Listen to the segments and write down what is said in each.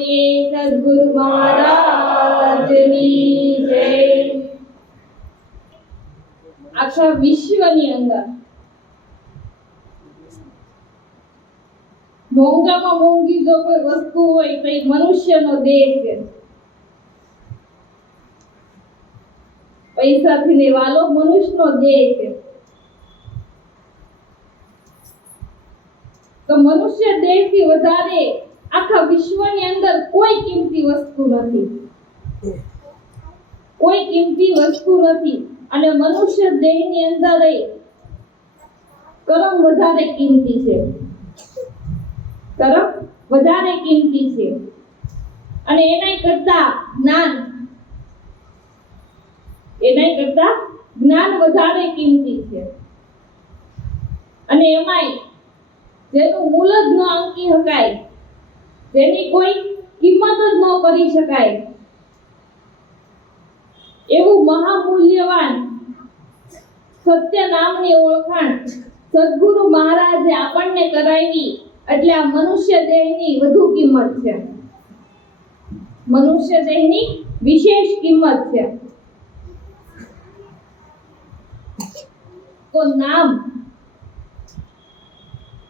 બોલીએ સદગુરુ મહારાજની જય। આખા વિશ્વની અંદર મોંઘામાં મોંઘી જો કોઈ વસ્તુ હોય તો એ મનુષ્યનો દેહ છે। પૈસાથી ને વાલો મનુષ્યનો દેહ છે। તો મનુષ્ય દેહથી વધારે આખા વિશ્વની અંદર કોઈ કિંમતી વસ્તુ નથી, કોઈ કિંમતી વસ્તુ નથી। અને મનુષ્ય દેહની અંદર કર્મ વધારે કિંમતી છે, કર્મ વધારે કિંમતી છે। અને એના કરતા જ્ઞાન વધારે કિંમતી છે। અને એમાંય જેનું મૂળ જ ન આંકી શકાય, જેની કોઈ કિંમત જ ન કરી શકાય એવું મહામૂલ્યવાન સત્ય નામની ઓળખાણ સદગુરુ મહારાજે આપણને કરાવી, એટલે આ મનુષ્ય દેહની વધુ કિંમત છે, મનુષ્ય દેહની વિશેષ કિંમત છે। તો નામ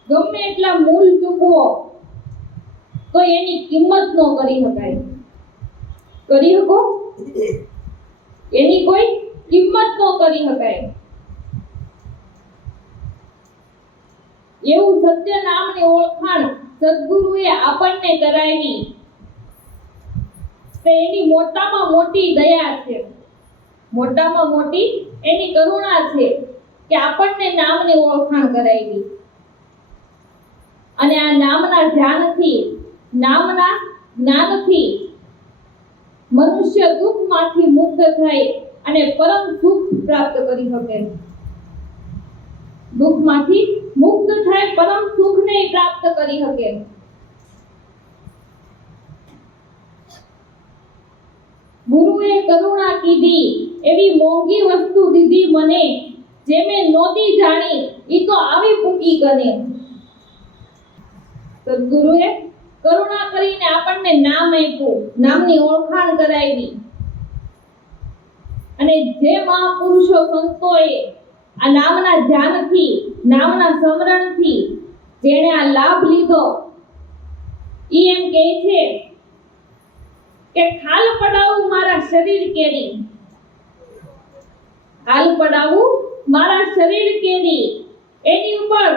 ગમે એટલા મૂલ ચૂકવો તો એની કિંમત ન કરી શકાય। કરી શકો? એની કોઈ કિંમત ન કરી શકાય એવું સત્ય નામની ઓળખાણ સદગુરુએ આપણને કરાવી। તો એની મોટામાં મોટી દયા છે, મોટામાં મોટી એની કરુણા છે કે આપણને નામની ઓળખાણ કરાવી। અને આ નામના ધ્યાનથી, નામના જ્ઞાનથી મનુષ્ય દુઃખમાંથી મુક્ત થઈ અને પરમ સુખ પ્રાપ્ત કરી શકે। દુઃખમાંથી મુક્ત થઈ પરમ સુખને પ્રાપ્ત કરી શકે। ગુરુએ કરુણા કીધી એવી મોંઘી વસ્તુ દીધી મને, જે મેં નોતી જાણી ઈ તો આવી પૂકી ગને। સદગુરુએ કરુણા કરીને આપણને નામ આપ્યું, નામની ઓળખાણ કરાવી। અને જે મહાપુરુષો સંતોએ આ નામના ધ્યાનથી, નામના સ્મરણથી જેણે આ લાભ લીધો, ઈ એમ કહે છે કે ખાલ પડાવું મારા શરીર કેરી, ખાલ પડાવું મારા શરીર કેરી, એની ઉપર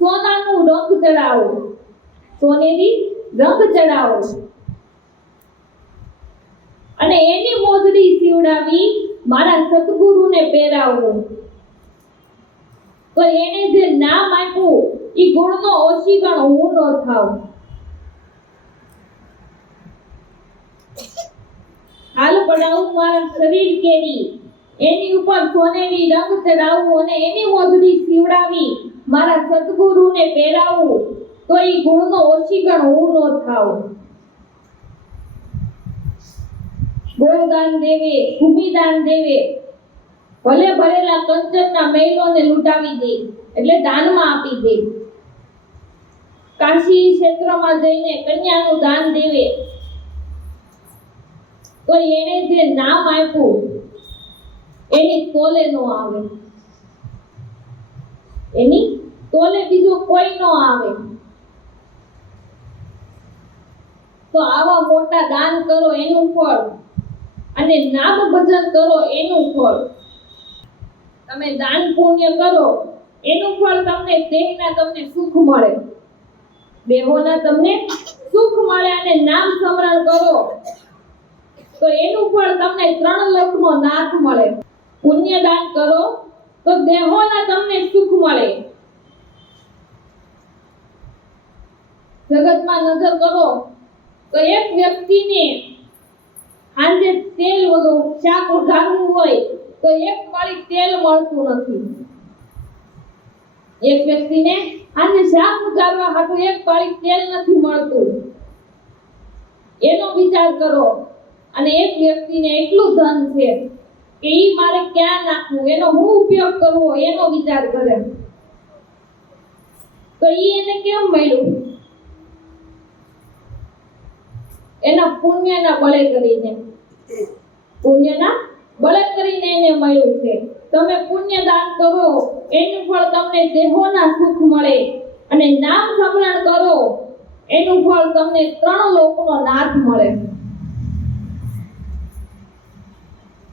સોનાનું રંગ ચડાવો, સોનેરી રંગ ચડાવો, અને એની મોજડી સીવડાવી મારા સતગુરુને પહેરાવવું। તો એને જે નામ આપ્યું ઈ ગુણનો ઓશીગણ હું ન થાવ। હાલ પડાવું મારા શરીર કેરી, એની ઉપર સોનેરી રંગ ચડાવવું અને એની મોજડી સીવડાવી મારા સતગુરુને પહેરાવવું, તો ઈ ગુણનો ઓશીગણ હું ન થાવ। ગોળદાન દેવે, ભૂમિદાન દેવે, ભલે ભરેલા કંચનના મહેલોને લૂંટાવી દે, એટલે દાનમાં આપી દે। કાશી ક્ષેત્રમાં જઈને કન્યાનું દાન દેવે, તો એને જે નામ આપ્યું એની તોલે ન આવે, એની તોલે બીજું કોઈ ન આવે। તો આવા મોટા દાન કરો એનું ફળ, અને નામ ભજન કરો એનું ફળ। તમે દાન પુણ્ય કરો એનું ફળ તમને દેહના તમને સુખ મળે, દેહોના તમને સુખ મળે। અને નામ સ્મરણ કરો તો એનું ફળ તમને 3 લોકનો નાથ મળે। પુણ્ય દાન કરો તો દેહોના તમને સુખ મળે। જગતમાં નજર કરો તો એક વ્યક્તિને આજે તેલ વગર શાક ઉગાડવું હોય તો એક પાળી તેલ મળતું નથી। એક વ્યક્તિને આજે શાક ઉગાડવા હાટુ એક પાળી તેલ નથી મળતું, એનો વિચાર કરો। અને એક વ્યક્તિને એટલું ધન છે કે ઈ મારે ક્યાં નાખવું, એનો હું ઉપયોગ કરવો એનો વિચાર કરે, તો ઈ એને કેમ મળ્યું? એના પુણ્યના બળે કરીને એને મળ્યું છે. તમે પુણ્ય દાન કરો એનું ફળ તમને દેહોના સુખ મળે, અને નામ સ્મરણ કરો એનું ફળ તમને ત્રણ લોકનો નાથ મળે.